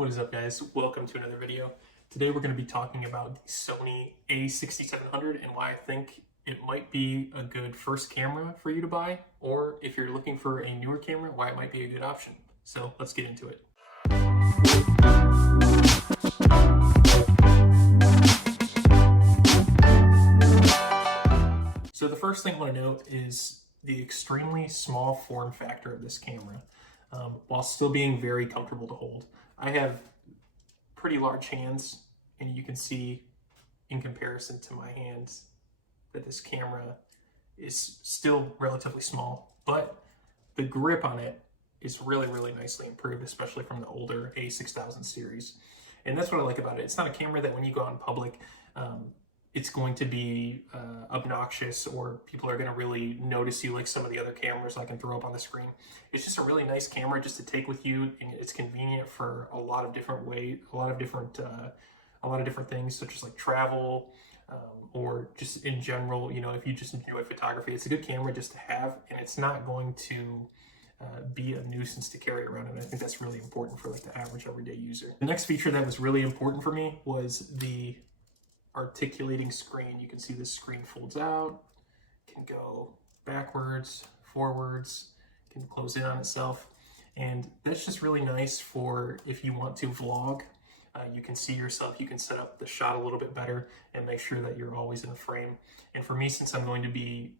What is up, guys? Welcome to another video. Today we're going to be talking about the Sony A6700 and why I think it might be a good first camera for you to buy, or if you're looking for a newer camera, why it might be a good option. So let's get into it. So the first thing I want to note is the extremely small form factor of this camera, while still being very comfortable to hold. I have pretty large hands, and you can see in comparison to my hands that this camera is still relatively small, but the grip on it is really nicely improved, especially from the older A6000 series. And that's what I like about it. It's not a camera that when you go out in public, it's going to be obnoxious, or people are going to really notice you like some of the other cameras I can throw up on the screen. It's just a really nice camera just to take with you, and it's convenient for a lot of different different things, such as like travel, or just in general, you know, if you just enjoy photography. It's a good camera just to have, and it's not going to be a nuisance to carry around, and I think that's really important for like the average everyday user. The next feature that was really important for me was the articulating screen. You can see this screen folds out, can go backwards, forwards, can close in on itself, and that's just really nice for if you want to vlog. You can see yourself, you can set up the shot a little bit better and make sure that you're always in the frame. And for me, since I'm going to be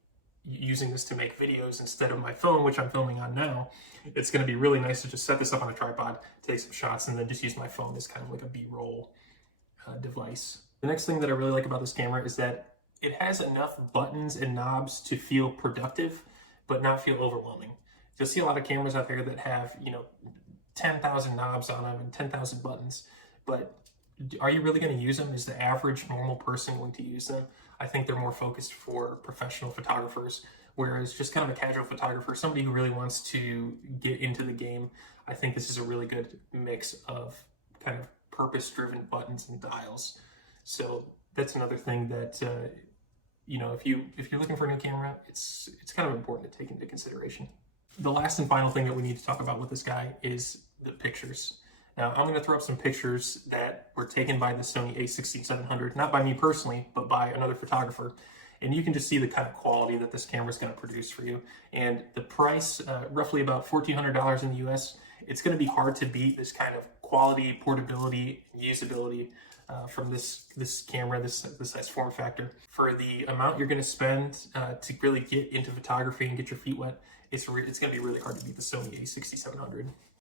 using this to make videos instead of my phone, which I'm filming on now, it's going to be really nice to just set this up on a tripod, take some shots, and then just use my phone as kind of like a B-roll device. The next thing that I really like about this camera is that it has enough buttons and knobs to feel productive, but not feel overwhelming. You'll see a lot of cameras out there that have, 10,000 knobs on them and 10,000 buttons, but are you really going to use them? Is the average normal person going to use them? I think they're more focused for professional photographers, whereas just kind of a casual photographer, somebody who really wants to get into the game, I think this is a really good mix of kind of purpose-driven buttons and dials. So that's another thing that if you're looking for a new camera, it's kind of important to take into consideration. The last and final thing that we need to talk about with this guy is the pictures. Now, I'm going to throw up some pictures that were taken by the Sony A6700, not by me personally, but by another photographer. And you can just see the kind of quality that this camera is going to produce for you. And the price, roughly about $1,400 in the US, it's going to be hard to beat this kind of quality, portability, and usability from this camera, this size form factor. For the amount you're going to spend to really get into photography and get your feet wet, it's going to be really hard to beat the Sony A6700.